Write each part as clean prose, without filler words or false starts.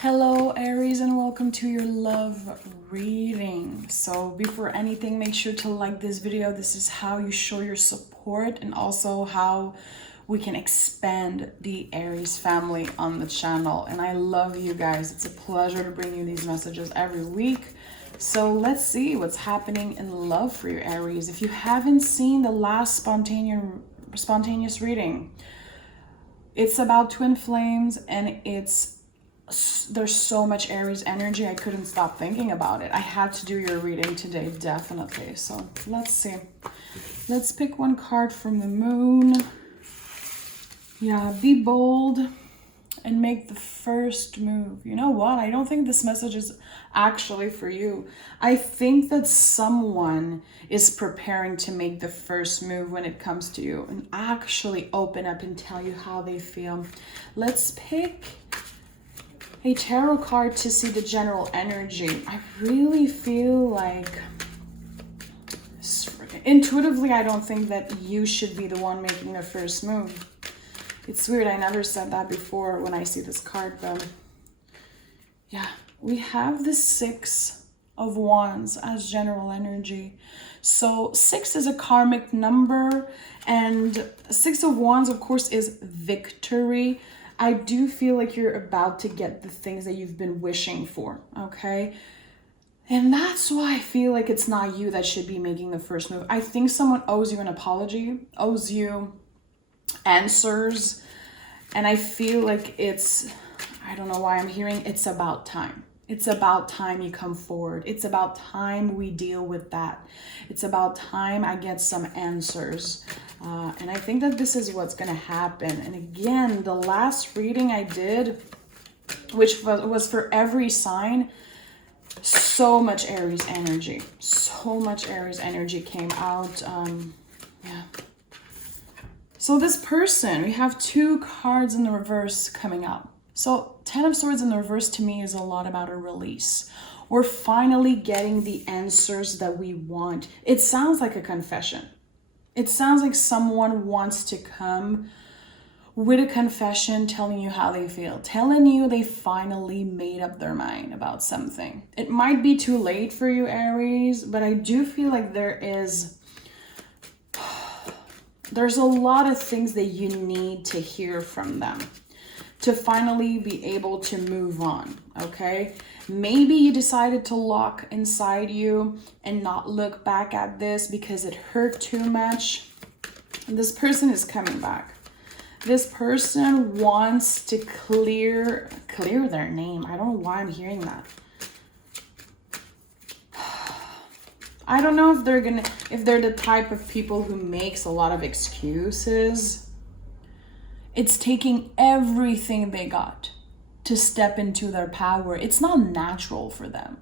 Hello Aries, and welcome to your love reading. So before anything, make sure to like this video. This is how you show your support and also how we can expand the Aries family on the channel. And I love you guys. It's a pleasure to bring you these messages every week. So let's see what's happening in love for your Aries. If you haven't seen the last spontaneous reading, it's about twin flames, and there's so much Aries energy. I couldn't stop thinking about it. I had to do your reading today, definitely. So let's see. Let's pick one card from the moon. Yeah, be bold and make the first move. You know what? I don't think this message is actually for you. I think that someone is preparing to make the first move when it comes to you and actually open up and tell you how they feel. Let's pick a tarot card to see the general energy. I really feel like intuitively, I don't think that you should be the one making the first move. It's weird, I never said that before when I see this card, but yeah, we have the Six of Wands as general energy. So 6 is a karmic number, and Six of Wands, of course, is victory. I do feel like you're about to get the things that you've been wishing for, okay? And that's why I feel like it's not you that should be making the first move. I think someone owes you an apology, owes you answers, and I feel like I don't know why I'm hearing it's about time. It's about time you come forward. It's about time we deal with that. It's about time I get some answers. And I think that this is what's going to happen. And again, the last reading I did, which was for every sign, so much Aries energy. So much Aries energy came out. Yeah. So this person, we have 2 cards in the reverse coming up. So 10 of Swords in the reverse to me is a lot about a release. We're finally getting the answers that we want. It sounds like a confession. It sounds like someone wants to come with a confession telling you how they feel, telling you they finally made up their mind about something. It might be too late for you, Aries, but I do feel like there's a lot of things that you need to hear from them to finally be able to move on, okay? Maybe you decided to lock inside you and not look back at this because it hurt too much. And this person is coming back. This person wants to clear their name. I don't know why I'm hearing that. I don't know if they're the type of people who makes a lot of excuses. It's taking everything they got to step into their power. It's not natural for them.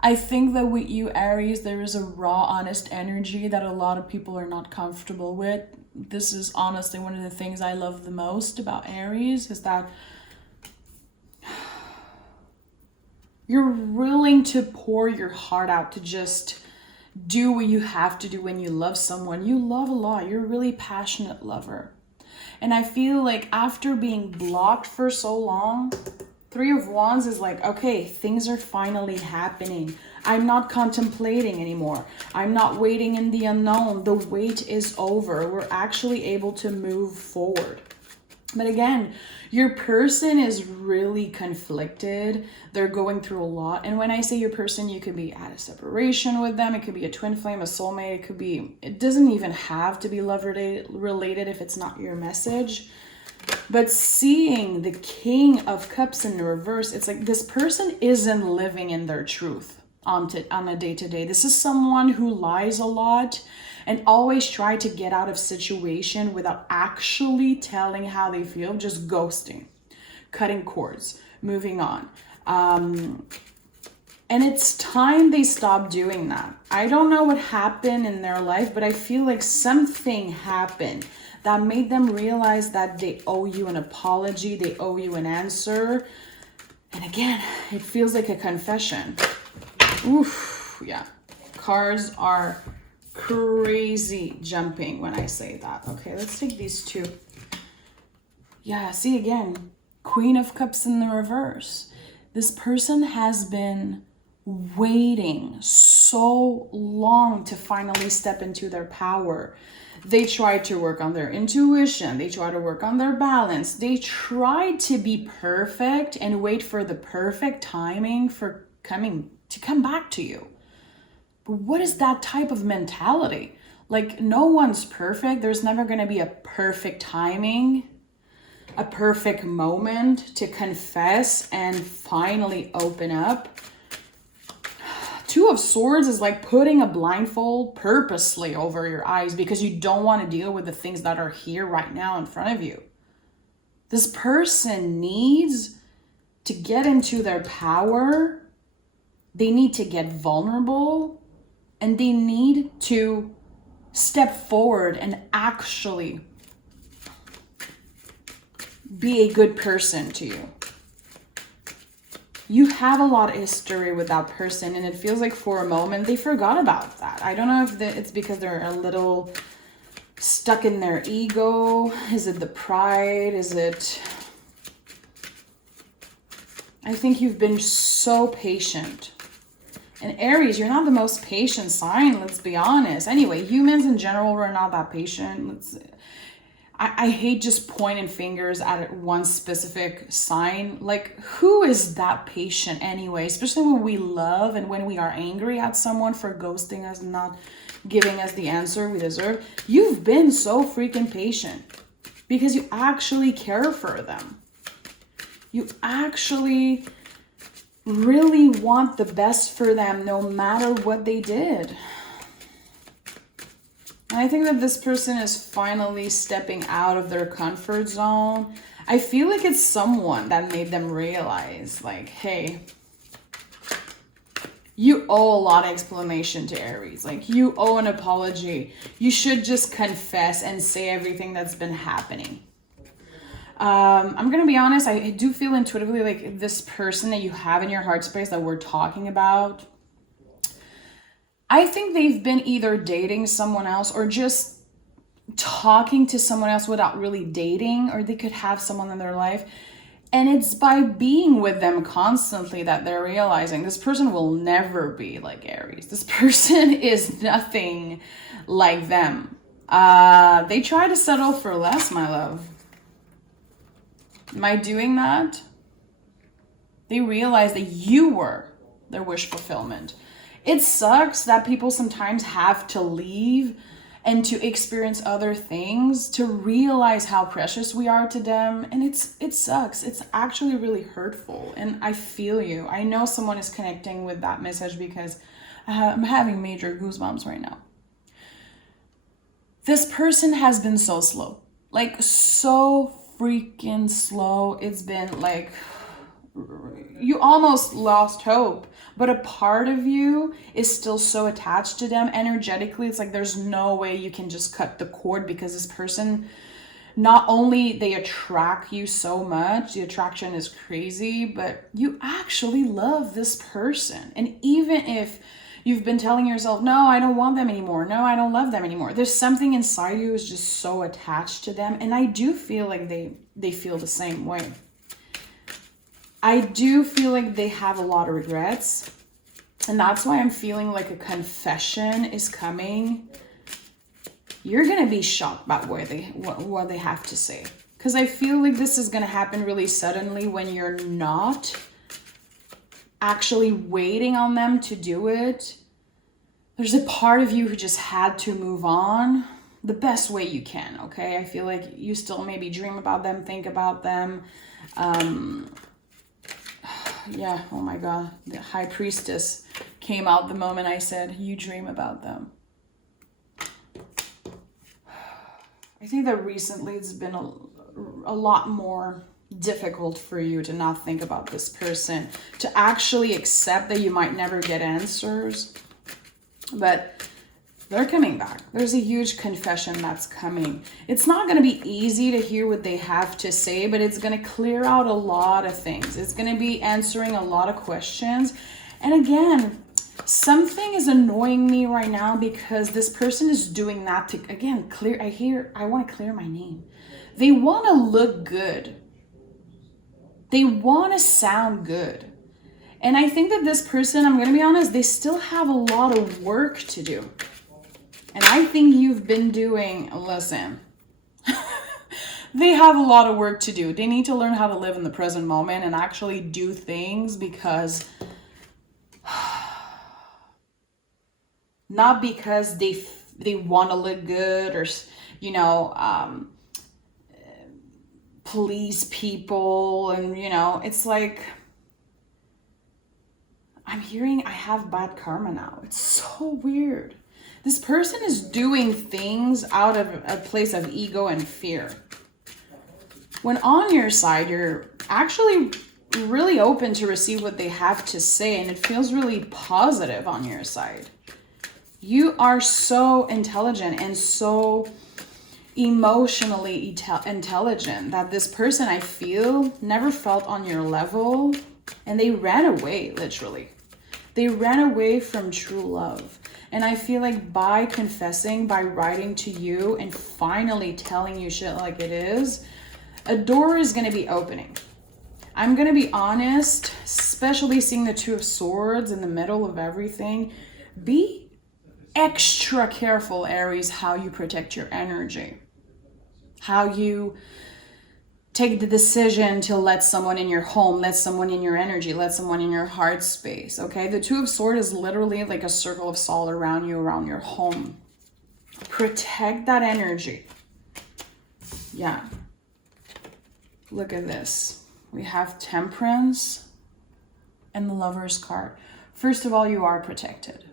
I think that with you, Aries, there is a raw, honest energy that a lot of people are not comfortable with. This is honestly one of the things I love the most about Aries, is that you're willing to pour your heart out, to just do what you have to do when you love someone. You love a lot. You're a really passionate lover. And I feel like after being blocked for so long, 3 of Wands is like, okay, things are finally happening. I'm not contemplating anymore. I'm not waiting in the unknown. The wait is over. We're actually able to move forward. But again, your person is really conflicted. They're going through a lot. And when I say your person, you could be at a separation with them. It could be a twin flame, a soulmate. It doesn't even have to be love related if it's not your message. But seeing the King of Cups in the reverse, it's like this person isn't living in their truth on a day-to-day. This is someone who lies a lot and always try to get out of situation without actually telling how they feel, just ghosting, cutting cords, moving on. And it's time they stop doing that. I don't know what happened in their life, but I feel like something happened that made them realize that they owe you an apology, they owe you an answer. And again, it feels like a confession. Oof, yeah. Cards are crazy jumping when I say that. Okay, let's take these 2. Yeah, see again, Queen of Cups in the reverse. This person has been waiting so long to finally step into their power. They tried to work on their intuition. They tried to work on their balance. They tried to be perfect and wait for the perfect timing for to come back to you. But what is that type of mentality? Like, no one's perfect. There's never going to be a perfect timing, a perfect moment to confess and finally open up. Two of Swords is like putting a blindfold purposely over your eyes because you don't want to deal with the things that are here right now in front of you. This person needs to get into their power. They need to get vulnerable, and they need to step forward and actually be a good person to you. You have a lot of history with that person, and it feels like for a moment they forgot about that. I don't know if it's because they're a little stuck in their ego. Is it the pride? Is it... I think you've been so patient. And Aries, you're not the most patient sign, let's be honest. Anyway, humans in general are not that patient. I hate just pointing fingers at one specific sign. Like, who is that patient anyway? Especially when we love and when we are angry at someone for ghosting us and not giving us the answer we deserve. You've been so freaking patient because you actually care for them. You actually really want the best for them no matter what they did. And I think that this person is finally stepping out of their comfort zone. I feel like it's someone that made them realize, like, hey, you owe a lot of explanation to Aries. Like, you owe an apology. You should just confess and say everything that's been happening. I'm going to be honest, I do feel intuitively like this person that you have in your heart space that we're talking about, I think they've been either dating someone else or just talking to someone else without really dating, or they could have someone in their life. And it's by being with them constantly that they're realizing this person will never be like Aries. This person is nothing like them. They try to settle for less, my love. Am I doing that? They realize that you were their wish fulfillment. It sucks that people sometimes have to leave and to experience other things to realize how precious we are to them. And it sucks. It's actually really hurtful. And I feel you. I know someone is connecting with that message because I'm having major goosebumps right now. This person has been so slow. Like, so freaking slow. It's been like, you almost lost hope. But a part of you is still so attached to them energetically. It's like there's no way you can just cut the cord because this person, not only they attract you so much, the attraction is crazy, but you actually love this person. And even if you've been telling yourself, no, I don't want them anymore. No, I don't love them anymore. There's something inside you is just so attached to them. And I do feel like they feel the same way. I do feel like they have a lot of regrets, and that's why I'm feeling like a confession is coming. You're going to be shocked by what they have to say, because I feel like this is going to happen really suddenly when you're not actually waiting on them to do it. There's a part of you who just had to move on the best way you can, okay? I feel like you still maybe dream about them, think about them. Yeah, oh my God, the High Priestess came out the moment I said, you dream about them. I think that recently it's been a lot more difficult for you to not think about this person, to actually accept that you might never get answers, but they're coming back. There's a huge confession that's coming. It's not going to be easy to hear what they have to say, but it's going to clear out a lot of things. It's going to be answering a lot of questions. And again, something is annoying me right now because this person is doing that to, again, I want to clear my name. They want to look good. They want to sound good. And I think that this person, I'm going to be honest, they still have a lot of work to do. And I think you've been doing, listen, they have a lot of work to do. They need to learn how to live in the present moment and actually do things, because not because they want to look good or, you know, please people. And, you know, it's like, I'm hearing I have bad karma now. It's so weird. This person is doing things out of a place of ego and fear. When on your side, you're actually really open to receive what they have to say, and it feels really positive on your side. You are so intelligent and so emotionally intelligent that this person, I feel, never felt on your level, and they ran away, literally. They ran away from true love. And I feel like by confessing, by writing to you and finally telling you shit like it is, a door is going to be opening. I'm going to be honest, especially seeing the Two of Swords in the middle of everything. Be extra careful, Aries, how you protect your energy. How you take the decision to let someone in your home, let someone in your energy, let someone in your heart space, okay? The Two of Swords is literally like a circle of salt around you, around your home. Protect that energy. Yeah. Look at this. We have Temperance and the Lover's card. First of all, you are protected.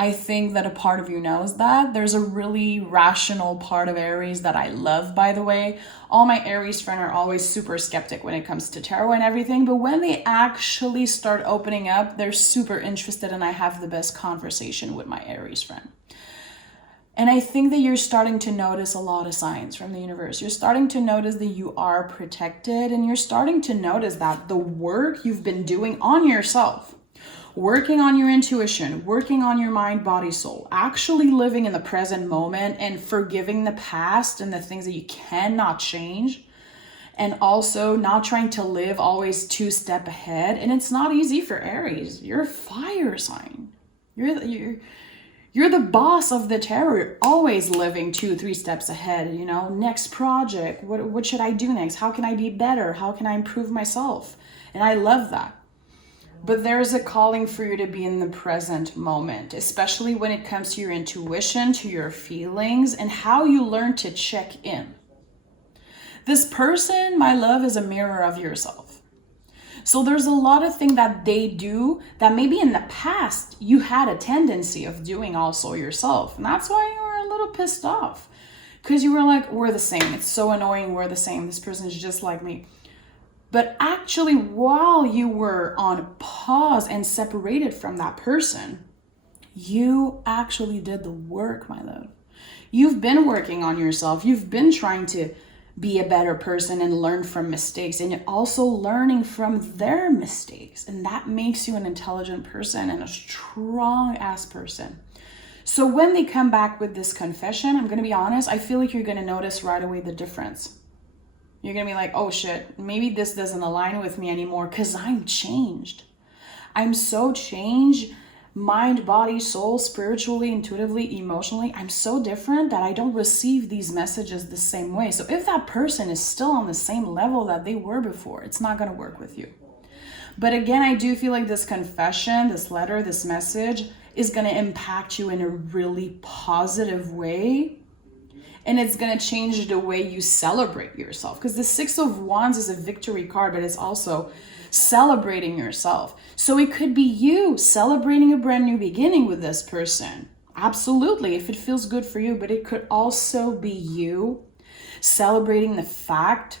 I think that a part of you knows that. There's a really rational part of Aries that I love, by the way. All my Aries friends are always super skeptic when it comes to tarot and everything, but when they actually start opening up, they're super interested, and I have the best conversation with my Aries friend. And I think that you're starting to notice a lot of signs from the universe. You're starting to notice that you are protected, and you're starting to notice that the work you've been doing on yourself, working on your intuition, working on your mind, body, soul, actually living in the present moment and forgiving the past and the things that you cannot change, and also not trying to live always 2 steps ahead. And it's not easy for Aries. You're a fire sign. You're the boss of the tarot. You're always living 2-3 steps ahead. You know, next project. What should I do next? How can I be better? How can I improve myself? And I love that. But there's a calling for you to be in the present moment, especially when it comes to your intuition, to your feelings, and how you learn to check in. This person, my love, is a mirror of yourself. So there's a lot of things that they do that maybe in the past you had a tendency of doing also yourself. And that's why you were a little pissed off. Because you were like, we're the same. It's so annoying. We're the same. This person is just like me. But actually, while you were on pause and separated from that person, you actually did the work, my love. You've been working on yourself. You've been trying to be a better person and learn from mistakes, and you're also learning from their mistakes. And that makes you an intelligent person and a strong ass person. So when they come back with this confession, I'm going to be honest, I feel like you're going to notice right away the difference. You're going to be like, oh shit, maybe this doesn't align with me anymore because I'm changed. I'm so changed. Mind, body, soul, spiritually, intuitively, emotionally. I'm so different that I don't receive these messages the same way. So if that person is still on the same level that they were before, it's not going to work with you. But again, I do feel like this confession, this letter, this message is going to impact you in a really positive way. And it's going to change the way you celebrate yourself. Because the Six of Wands is a victory card, but it's also celebrating yourself. So it could be you celebrating a brand new beginning with this person. Absolutely, if it feels good for you. But it could also be you celebrating the fact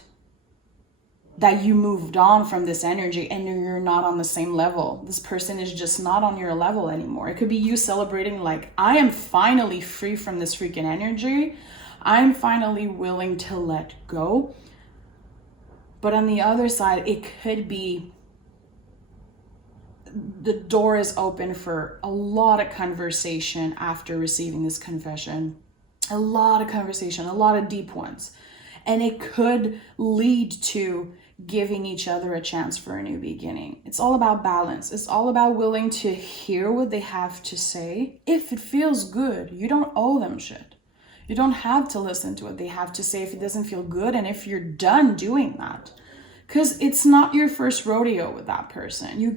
that you moved on from this energy and you're not on the same level. This person is just not on your level anymore. It could be you celebrating like, I am finally free from this freaking energy. I'm finally willing to let go. But on the other side, it could be the door is open for a lot of conversation after receiving this confession. A lot of conversation, a lot of deep ones. And it could lead to giving each other a chance for a new beginning. It's all about balance. It's all about willing to hear what they have to say. If it feels good, you don't owe them shit. You don't have to listen to what they have to say if it doesn't feel good, and if you're done doing that. Because it's not your first rodeo with that person. You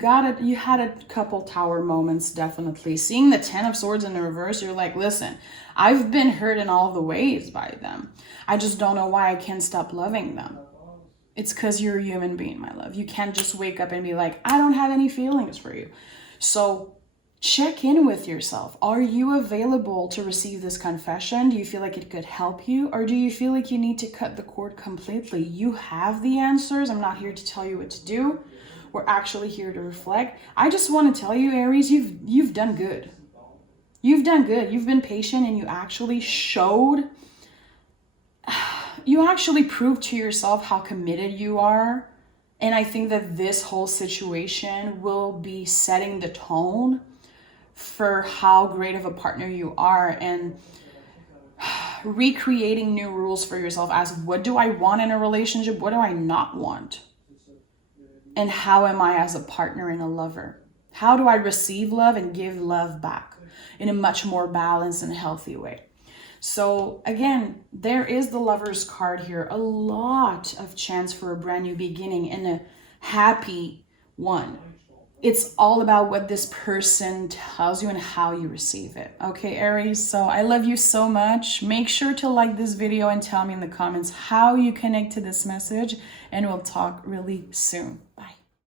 had a couple tower moments, definitely. Seeing the 10 of Swords in the reverse, you're like, listen, I've been hurt in all the ways by them. I just don't know why I can't stop loving them. It's because you're a human being, my love. You can't just wake up and be like, I don't have any feelings for you. So check in with yourself. Are you available to receive this confession? Do you feel like it could help you? Or do you feel like you need to cut the cord completely? You have the answers. I'm not here to tell you what to do. We're actually here to reflect. I just want to tell you, Aries, you've done good. You've done good. You've been patient, and you actually proved to yourself how committed you are. And I think that this whole situation will be setting the tone for how great of a partner you are, and recreating new rules for yourself as what do I want in a relationship? What do I not want? And how am I as a partner and a lover? How do I receive love and give love back in a much more balanced and healthy way? So again, there is the Lover's card here. A lot of chance for a brand new beginning, and a happy one. It's all about what this person tells you and how you receive it. Okay, Aries, so I love you so much. Make sure to like this video and tell me in the comments how you connect to this message, and we'll talk really soon.